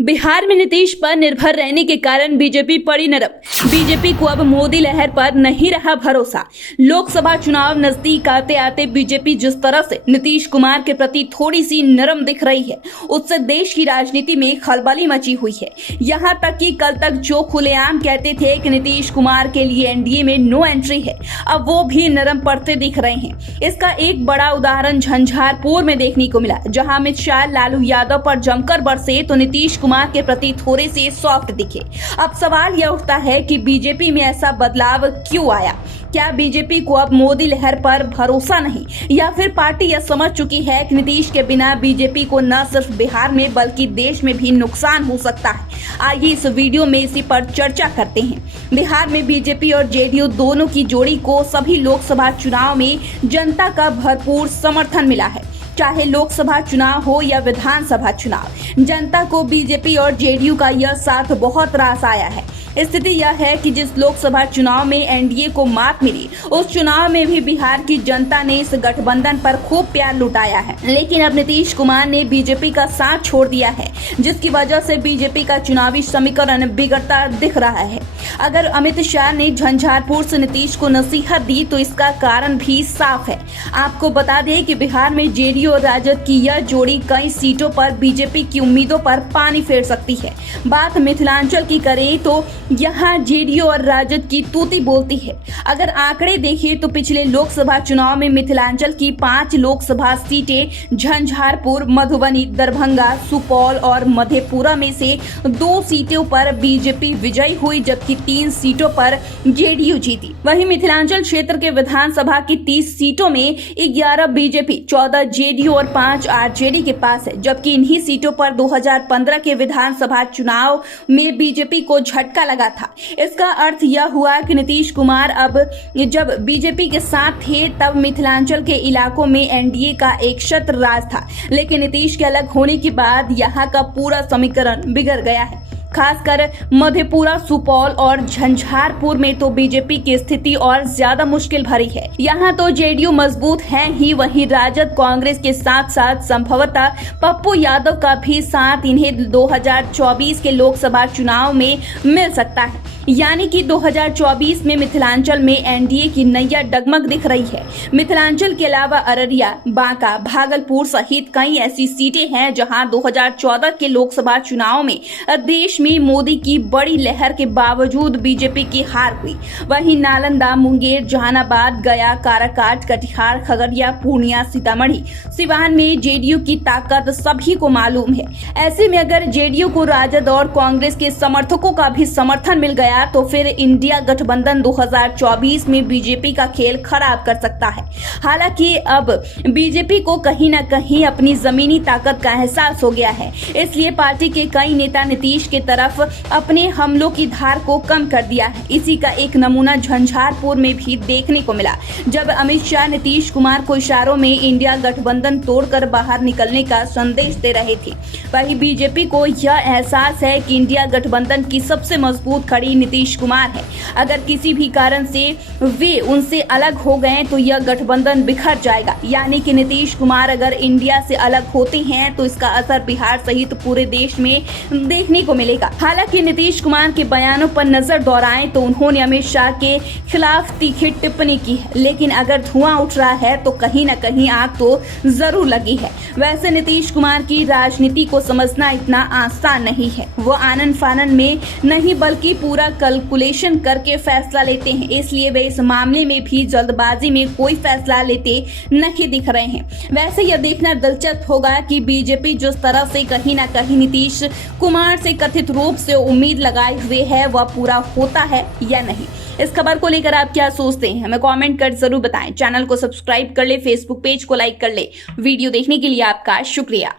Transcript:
बिहार में नीतीश पर निर्भर रहने के कारण बीजेपी पड़ी नरम। बीजेपी को अब मोदी लहर पर नहीं रहा भरोसा। लोकसभा चुनाव नजदीक आते आते बीजेपी जिस तरह से नीतीश कुमार के प्रति थोड़ी सी नरम दिख रही है, उससे देश की राजनीति में खलबली मची हुई है। यहाँ तक कि कल तक जो खुलेआम कहते थे कि नीतीश कुमार के लिए एनडीए में नो एंट्री है, अब वो भी नरम पड़ते दिख रहे हैं। इसका एक बड़ा उदाहरण झंझारपुर में देखने को मिला, जहाँ अमित शाह लालू यादव पर जमकर बरसे तो नीतीश कुमार के प्रति थोड़े से सॉफ्ट दिखे। अब सवाल यह उठता है कि बीजेपी में ऐसा बदलाव क्यों आया? क्या बीजेपी को अब मोदी लहर पर भरोसा नहीं, या फिर पार्टी यह समझ चुकी है कि नीतीश के बिना बीजेपी को न सिर्फ बिहार में बल्कि देश में भी नुकसान हो सकता है? आइए इस वीडियो में इसी पर चर्चा करते हैं। बिहार में बीजेपी और जेडीयू दोनों की जोड़ी को सभी लोकसभा चुनाव में जनता का भरपूर समर्थन मिला है। चाहे लोकसभा चुनाव हो या विधानसभा चुनाव, जनता को बीजेपी और जेडीयू का यह साथ बहुत रास आया है। स्थिति यह है कि जिस लोकसभा चुनाव में एनडीए को मात मिली, उस चुनाव में भी बिहार की जनता ने इस गठबंधन पर खूब प्यार लुटाया है। लेकिन अब नीतीश कुमार ने बीजेपी का साथ छोड़ दिया है, जिसकी वजह से बीजेपी का चुनावी समीकरण बिगड़ता दिख रहा है। अगर अमित शाह ने झंझारपुर से नीतीश को नसीहत दी तो इसका कारण भी साफ है। आपको बता दें कि बिहार में जेडीयू और राजद की यह जोड़ी कई सीटों पर बीजेपी की उम्मीदों पर पानी फेर सकती है। बात मिथिलांचल की करें तो यहाँ जेडीयू और राजद की तूती बोलती है। अगर आंकड़े देखें तो पिछले लोकसभा चुनाव में मिथिलांचल की 5 लोकसभा सीटें झंझारपुर, मधुबनी, दरभंगा, सुपौल और मधेपुरा में से 2 सीटों पर बीजेपी विजयी हुई, जबकि 3 सीटों पर जेडीयू जीती। वहीं मिथिलांचल क्षेत्र के विधानसभा की 30 सीटों में 11 बीजेपी, 14 जेडीयू और 5 आरजेडी के पास है, जबकि इन्हीं सीटों पर 2015 के विधानसभा चुनाव में बीजेपी को झटका लगा था। इसका अर्थ यह हुआ कि नीतीश कुमार अब जब बीजेपी के साथ थे तब मिथिलांचल के इलाकों में एनडीए का एक छत्र राज था, लेकिन नीतीश के अलग होने के बाद यहाँ का पूरा समीकरण बिगड़ गया है। खासकर मधेपुरा, सुपौल और झंझारपुर में तो बीजेपी की स्थिति और ज्यादा मुश्किल भरी है। यहाँ तो जेडीयू मजबूत है ही, वहीं राजद कांग्रेस के साथ साथ संभवतः पप्पू यादव का भी साथ इन्हें 2024 के लोकसभा चुनाव में मिल सकता है। यानी कि 2024 में मिथिलांचल में एनडीए की नैया डगमग दिख रही है। मिथिलांचल के अलावा अररिया, बांका, भागलपुर सहित कई ऐसी सीटें हैं जहां 2014 के लोकसभा चुनाव में देश में मोदी की बड़ी लहर के बावजूद बीजेपी की हार हुई। वहीं नालंदा, मुंगेर, जहानाबाद, गया, काराकाट, कटिहार, खगड़िया, पूर्णिया, सीतामढ़ी, सिवान में जेडीयू की ताकत सभी को मालूम है। ऐसे में अगर जेडीयू को राजद और कांग्रेस के समर्थकों का भी समर्थन मिल गया तो फिर इंडिया गठबंधन 2024 में बीजेपी का खेल खराब कर सकता है। हालांकि अब बीजेपी को कहीं न कहीं अपनी जमीनी ताकत का एहसास हो गया है, इसलिए पार्टी के कई नेता नीतीश के तरफ अपने हमलों की धार को कम कर दिया है। इसी का एक नमूना झंझारपुर में भी देखने को मिला, जब अमित शाह नीतीश कुमार को इशारों में इंडिया गठबंधन तोड़कर बाहर निकलने का संदेश दे रहे थे। वहीं बीजेपी को यह एहसास है कि इंडिया गठबंधन की सबसे मजबूत कड़ी नीतीश कुमार है। अगर किसी भी कारण से वे उनसे अलग हो गए तो यह गठबंधन बिखर जाएगा। यानी कि नीतीश कुमार अगर इंडिया से अलग होते हैं तो इसका असर बिहार सहित पूरे देश में देखने को मिलेगा। हालांकि नीतीश कुमार के बयानों पर नजर दौड़ाएं तो उन्होंने अमित शाह के खिलाफ तीखी टिप्पणी की है, लेकिन अगर धुआं उठ रहा है तो कहीं न कहीं आग तो जरूर लगी है। वैसे नीतीश कुमार की राजनीति को समझना इतना आसान नहीं है। वो आनन फानन में नहीं बल्कि पूरा कैलकुलेशन करके फैसला लेते हैं, इसलिए वे इस मामले में भी जल्दबाजी में कोई फैसला लेते नहीं दिख रहे हैं। वैसे यह देखना दिलचस्प होगा कि बीजेपी जिस तरह से कहीं ना कहीं नीतीश कुमार से कथित रूप से उम्मीद लगाए हुए है वह पूरा होता है या नहीं। इस खबर को लेकर आप क्या सोचते हैं, हमें कमेंट कर जरूर बताएं। चैनल को सब्सक्राइब कर ले, फेसबुक पेज को लाइक कर ले। वीडियो देखने के लिए आपका शुक्रिया।